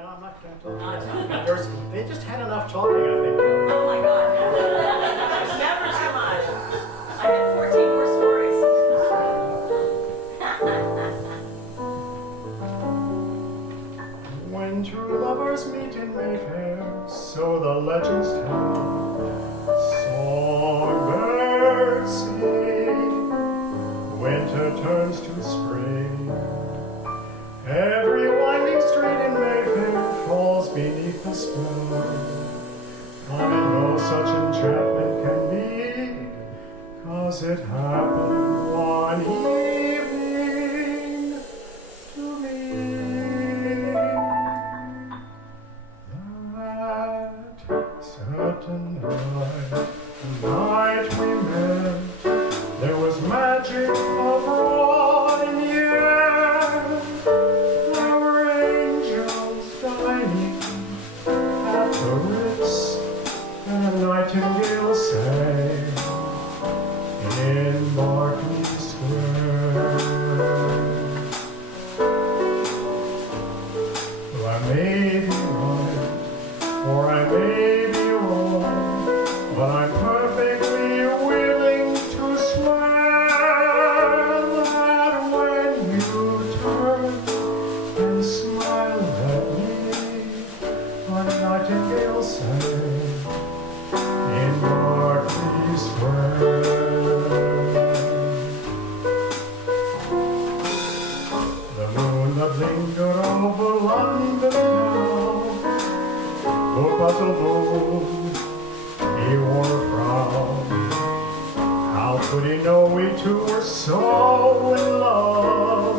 No, I'm not going to talk. They just had enough talking, I think. Oh my God. There's never too much. I had 14 more stories. When true lovers meet in Mayfair, so the legends tell, songbirds sing, winter turns to spring. Every winding street in Mayfair falls beneath the spell. I know such enchantment can be, 'cause it happened one evening to me. That certain night, the night we met, there was magic abroad in the air. There were angels dining at the Ritz, and a nightingale sang in Berkeley Square. Well, I may be right, or I may be wrong, but I'm perfectly willing to swear that when you turned and smiled at me, a nightingale sang in Berkeley Square. The moon that lingered over London town, oh puzzled moon, he wore a frown. How could he know we two were so in love?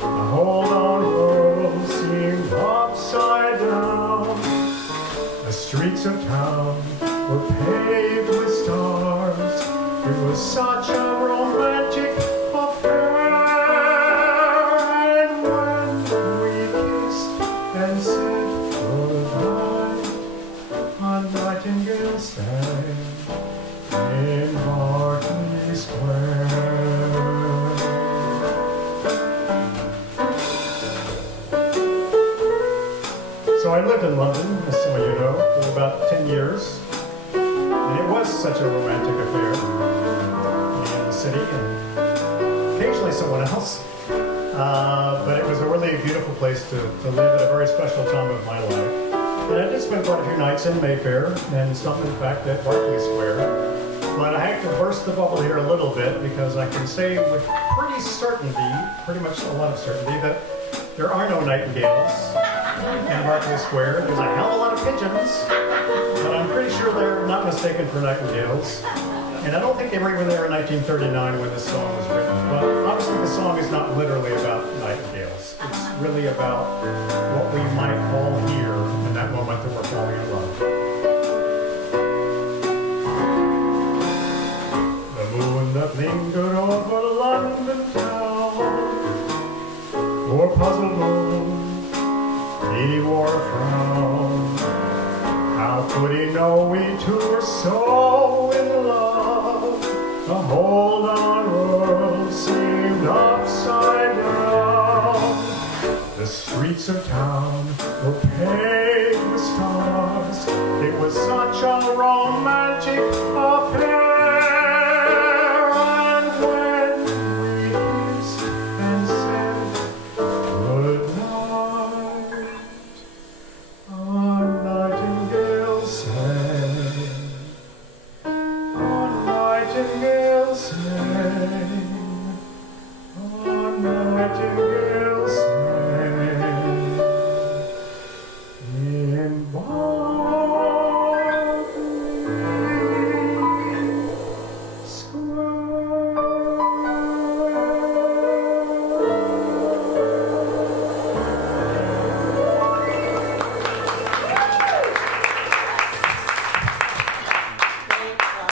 The whole darn world seemed upside down. The streets of town were paved with stars. It was such a romantic affair. And when we kissed and said goodnight, a nightingale sang in Berkeley Square. So I lived in London, as some of you know, for about 10 years. And it was such a romantic affair. Me and the city, and occasionally someone else. But it was a really beautiful place to live at a very special time of my life. And I did spend quite a few nights in Mayfair, and some in fact at Berkeley Square. But I have to burst the bubble here a little bit, because I can say with pretty certainty, pretty much a lot of certainty, that there are no nightingales in Berkeley Square. There's a hell of a lot of pigeons, but I'm pretty sure they're not mistaken for nightingales. And I don't think they were even there in 1939 when this song was written. But obviously the song is not literally about nightingales. It's really about what we might all hear in that moment that we're falling in love. The moon that lingered over London town, poor puzzled moon, he wore a frown. How could he know we two were so in love? The whole darn world seemed upside down. The streets of town were paved with stars. It was such a romantic affair.